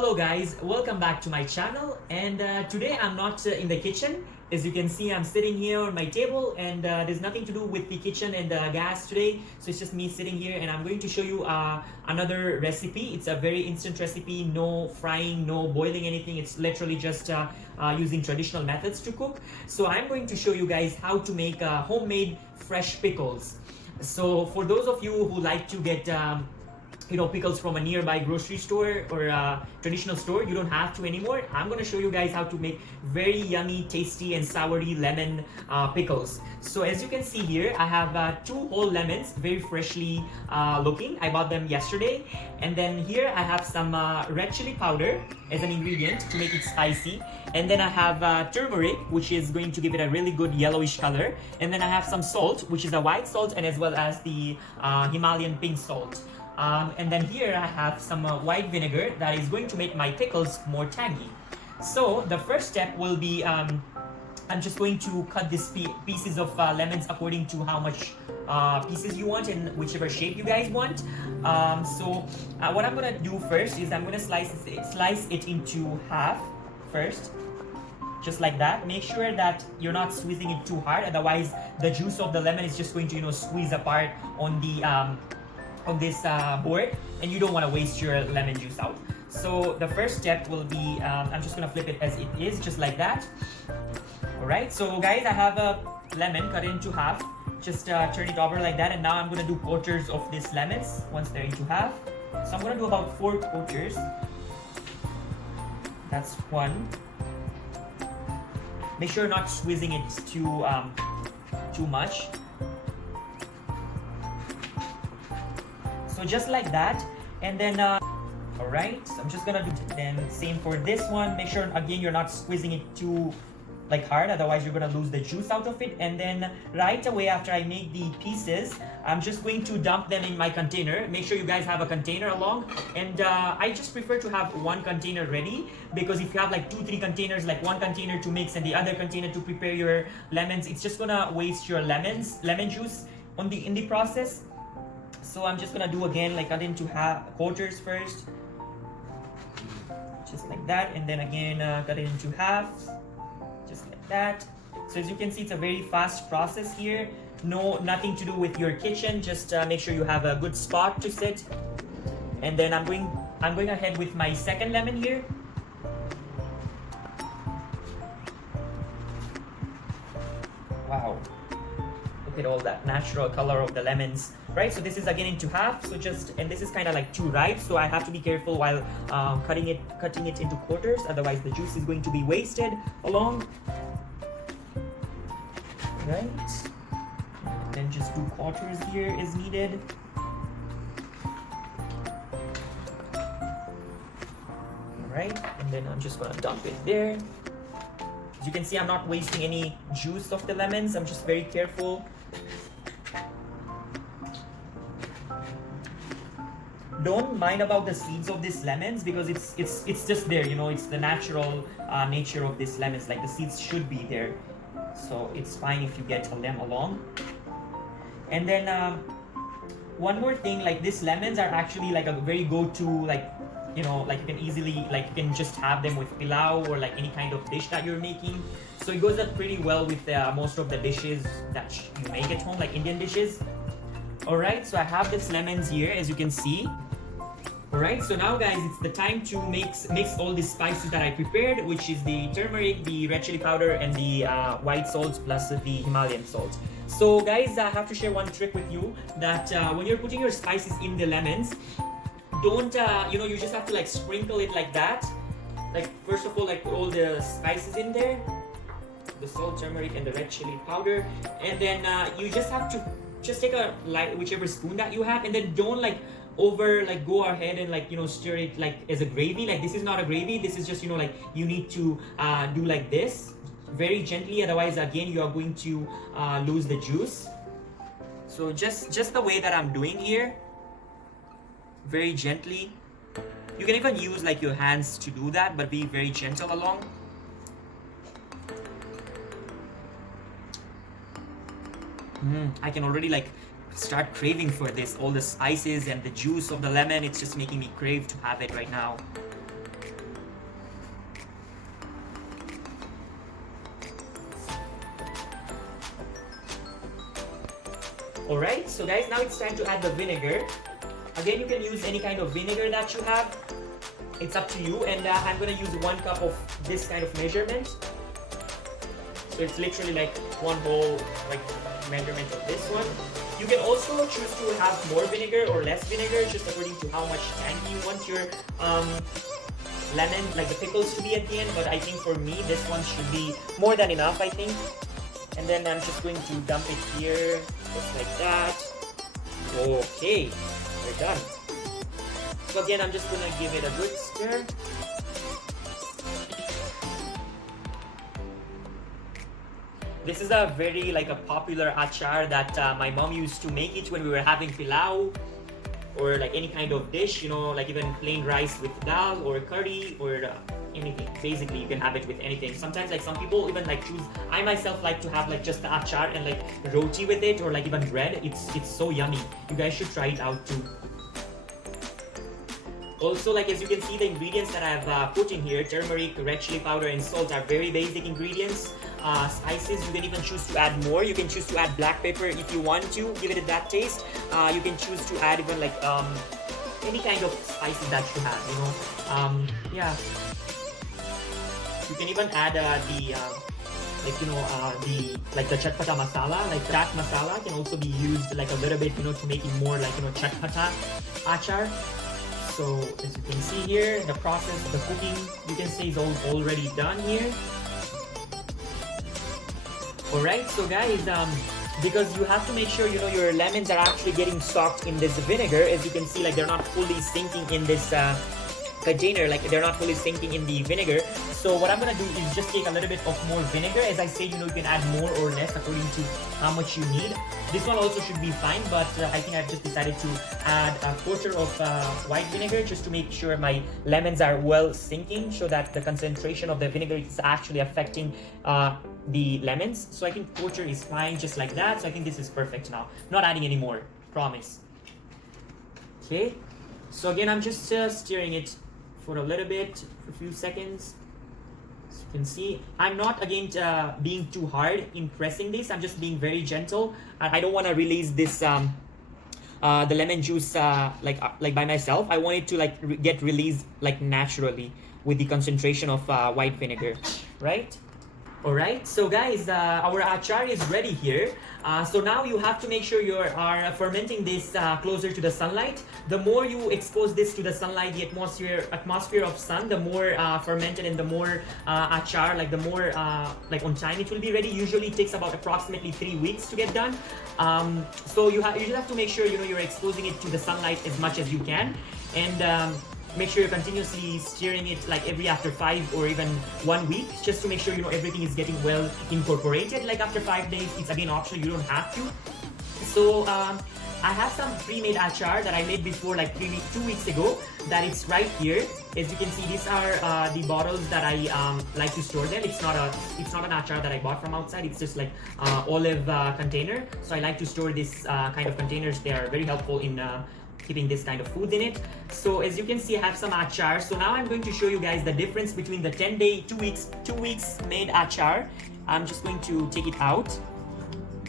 Hello guys, welcome back to my channel, and today I'm not in the kitchen. As you can see, I'm sitting here on my table, and there's nothing to do with the kitchen and gas today, so it's just me sitting here, and I'm going to show you another recipe. It's a very instant recipe, no frying, no boiling anything. It's literally just using traditional methods to cook. So I'm going to show you guys how to make homemade fresh pickles. So for those of you who like to get pickles from a nearby grocery store or a traditional store, you don't have to anymore. I'm gonna show you guys how to make very yummy, tasty and soury lemon pickles. So as you can see here, I have 2 whole lemons, very freshly looking. I bought them yesterday. And then here I have some red chili powder as an ingredient to make it spicy. And then I have turmeric, which is going to give it a really good yellowish color. And then I have some salt, which is a white salt, and as well as the Himalayan pink salt. And then here I have some white vinegar that is going to make my pickles more tangy. So the first step will be, I'm just going to cut these pieces of lemons according to how much pieces you want in whichever shape you guys want. What I'm gonna do first is I'm gonna slice it into half first, just like that. Make sure that you're not squeezing it too hard, otherwise the juice of the lemon is just going to squeeze apart on the on this board, and you don't want to waste your lemon juice out. So the first step will be, I'm just gonna flip it as it is, just like that. Alright, so guys, I have a lemon cut into half. Just turn it over like that, and now I'm gonna do quarters of these lemons once they're into half. So I'm gonna do about 4 quarters. That's 1. Make sure you're not squeezing it too much. So just like that, and then alright, so I'm just gonna do then same for this one. Make sure again you're not squeezing it too hard, otherwise you're gonna lose the juice out of it. And then right away after I make the pieces, I'm just going to dump them in my container. Make sure you guys have a container along, and I just prefer to have 1 container ready, because if you have like 2-3 containers, like 1 container to mix and the other container to prepare your lemons, it's just gonna waste your lemon juice in the process. So I'm just gonna do again, like cut into quarters first, just like that, and then again cut it into half, just like that. So as you can see, it's a very fast process here. Nothing to do with your kitchen. Just make sure you have a good spot to sit. And then I'm going ahead with my second lemon here. Wow. Look at all that natural color of the lemons, right? So this is again into half, so and this is kind of like too ripe, so I have to be careful while cutting it into quarters, otherwise the juice is going to be wasted along. Right, then just do quarters here as needed. Alright, and then I'm just gonna dump it there. As you can see, I'm not wasting any juice of the lemons. I'm just very careful. Don't mind about the seeds of these lemons, because it's just there, it's the natural nature of these lemons. Like the seeds should be there, so it's fine if you get them along. And then one more thing, like these lemons are actually like a very go-to, like you can easily, you can just have them with pilau or like any kind of dish that you're making. So it goes up pretty well with most of the dishes that you make at home, like Indian dishes. Alright, so I have these lemons here, as you can see. Alright, so now guys, it's the time to mix all the spices that I prepared, which is the turmeric, the red chili powder, and the white salt plus the Himalayan salt. So guys, I have to share one trick with you, that when you're putting your spices in the lemons, don't you just have to like sprinkle it like that. Like first of all, like put all the spices in there, the salt, turmeric, and the red chili powder, and then you just have to take a whichever spoon that you have, and then don't go ahead and stir it like as a gravy. Like this is not a gravy, this is just you need to do like this very gently, otherwise again you are going to lose the juice. So just the way that I'm doing here, very gently. You can even use like your hands to do that, but be very gentle along. I can already start craving for this. All the spices and the juice of the lemon, it's just making me crave to have it right now. Alright, so guys, now it's time to add the vinegar. Again, you can use any kind of vinegar that you have. It's up to you, and I'm gonna use 1 cup of this kind of measurement. So it's literally like 1 whole like measurement of this one. You can also choose to have more vinegar or less vinegar, just according to how much tangy you want your lemon, like the pickles, to be at the end. But I think for me, this one should be more than enough, I think. And then I'm just going to dump it here, just like that. Okay, we're done. So again, I'm just gonna give it a good stir. This is a very like a popular achar that my mom used to make it when we were having pilau or like any kind of dish, you know, like even plain rice with dal or curry or anything. Basically, you can have it with anything. Sometimes like some people even like choose, I myself like to have like just the achar and like roti with it, or like even bread. It's so yummy. You guys should try it out too. Also, like as you can see, the ingredients that I've put in here, turmeric, red chili powder, and salt, are very basic ingredients. Spices, you can even choose to add more. You can choose to add black pepper if you want to give it that taste. You can choose to add even like any kind of spices that you have, you know. Yeah. You can even add the the chatpata masala, like that masala can also be used like a little bit, you know, to make it more like, you know, chatpata achar. So as you can see here, the process, the cooking, you can say is already done here. Alright, so guys, because you have to make sure, you know, your lemons are actually getting soaked in this vinegar. As you can see, like they're not fully sinking in this container, like they're not fully sinking in the vinegar. So what I'm gonna do is just take a little bit of more vinegar. As I said, you know, you can add more or less according to how much you need. This one also should be fine, but I think I've just decided to add a quarter of white vinegar just to make sure my lemons are well sinking, so that the concentration of the vinegar is actually affecting the lemons. So I think quarter is fine, just like that. So I think this is perfect now. Not adding any more, promise. Okay, so again, I'm just stirring it for a little bit, for a few seconds. As you can see, I'm not again being too hard in pressing this. I'm just being very gentle. I don't want to release this the lemon juice like by myself. I want it to like get released like naturally with the concentration of white vinegar, right? Alright, so guys, our achar is ready here. So now you have to make sure you are fermenting this closer to the sunlight. The more you expose this to the sunlight, the atmosphere of sun, the more fermented and the more achar, like the more like on time it will be ready. Usually it takes about approximately 3 weeks to get done. So you just have to make sure, you know, you're exposing it to the sunlight as much as you can, and make sure you're continuously stirring it like every after 5 or even 1 week, just to make sure, you know, everything is getting well incorporated. Like after 5 days, it's again optional, you don't have to. So I have some pre-made achar that I made before, like 2 weeks ago, that it's right here. As you can see, these are the bottles that I like to store them. It's not an achar that I bought from outside. It's just like olive container. So I like to store this kind of containers. They are very helpful in keeping this kind of food in it. So as you can see, I have some achar. So now I'm going to show you guys the difference between the 10-day, 2 weeks made achar. I'm just going to take it out.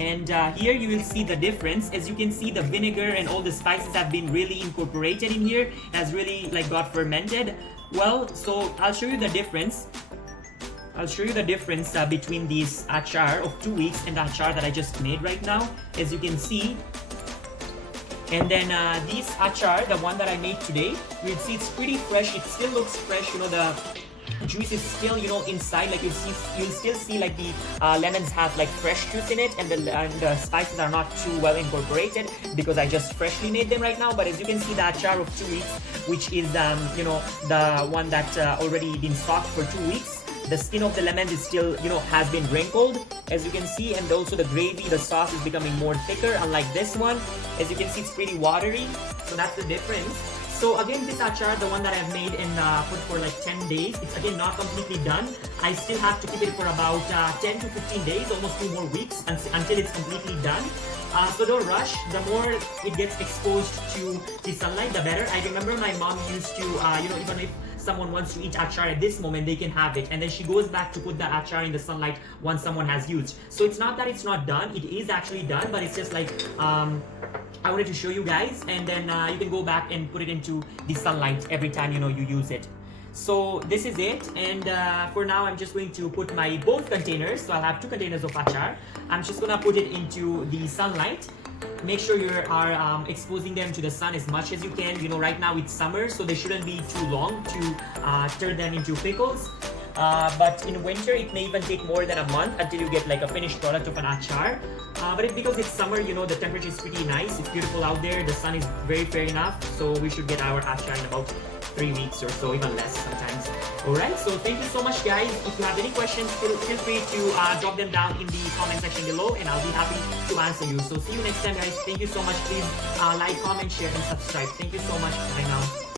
And here you will see the difference. As you can see, the vinegar and all the spices have been really incorporated in here. It has really like got fermented. Well, so I'll show you the difference. I'll show you the difference between this achar of 2 weeks and the achar that I just made right now. As you can see, and then this achar, the one that I made today, you'll see it's pretty fresh. It still looks fresh, you know, the juice is still, you know, inside. Like you'll still see like the lemons have like fresh juice in it, and the spices are not too well incorporated because I just freshly made them right now. But as you can see, the achar of 2 weeks, which is you know, the one that already been soaked for 2 weeks, the skin of the lemon is still, you know, has been wrinkled, as you can see, and also the gravy, the sauce is becoming more thicker, unlike this one. As you can see, it's pretty watery, so that's the difference. So again, this achar, the one that I've made and put for like 10 days, it's again not completely done. I still have to keep it for about 10 to 15 days, almost 2 more weeks until it's completely done. So don't rush. The more it gets exposed to the sunlight, the better. I remember my mom used to, you know, even if someone wants to eat achar at this moment, they can have it, and then she goes back to put the achar in the sunlight once someone has used. So it's not that it's not done, it is actually done, but it's just like I wanted to show you guys, and then you can go back and put it into the sunlight every time you use it. So this is it, and for now I'm just going to put my both containers. So I'll have 2 containers of achar. I'm just gonna put it into the sunlight. Make sure you are exposing them to the sun as much as you can. Right now it's summer, so they shouldn't be too long to turn them into pickles. But in winter, it may even take more than a month until you get like a finished product of an achar. But because it's summer, the temperature is pretty nice. It's beautiful out there. The sun is very fair enough. So we should get our achar in about 3 weeks or so, even less sometimes. Alright, so thank you so much, guys. If you have any questions, feel free to drop them down in the comment section below, and I'll be happy to answer you. So see you next time, guys. Thank you so much. Please like, comment, share, and subscribe. Thank you so much. Bye now.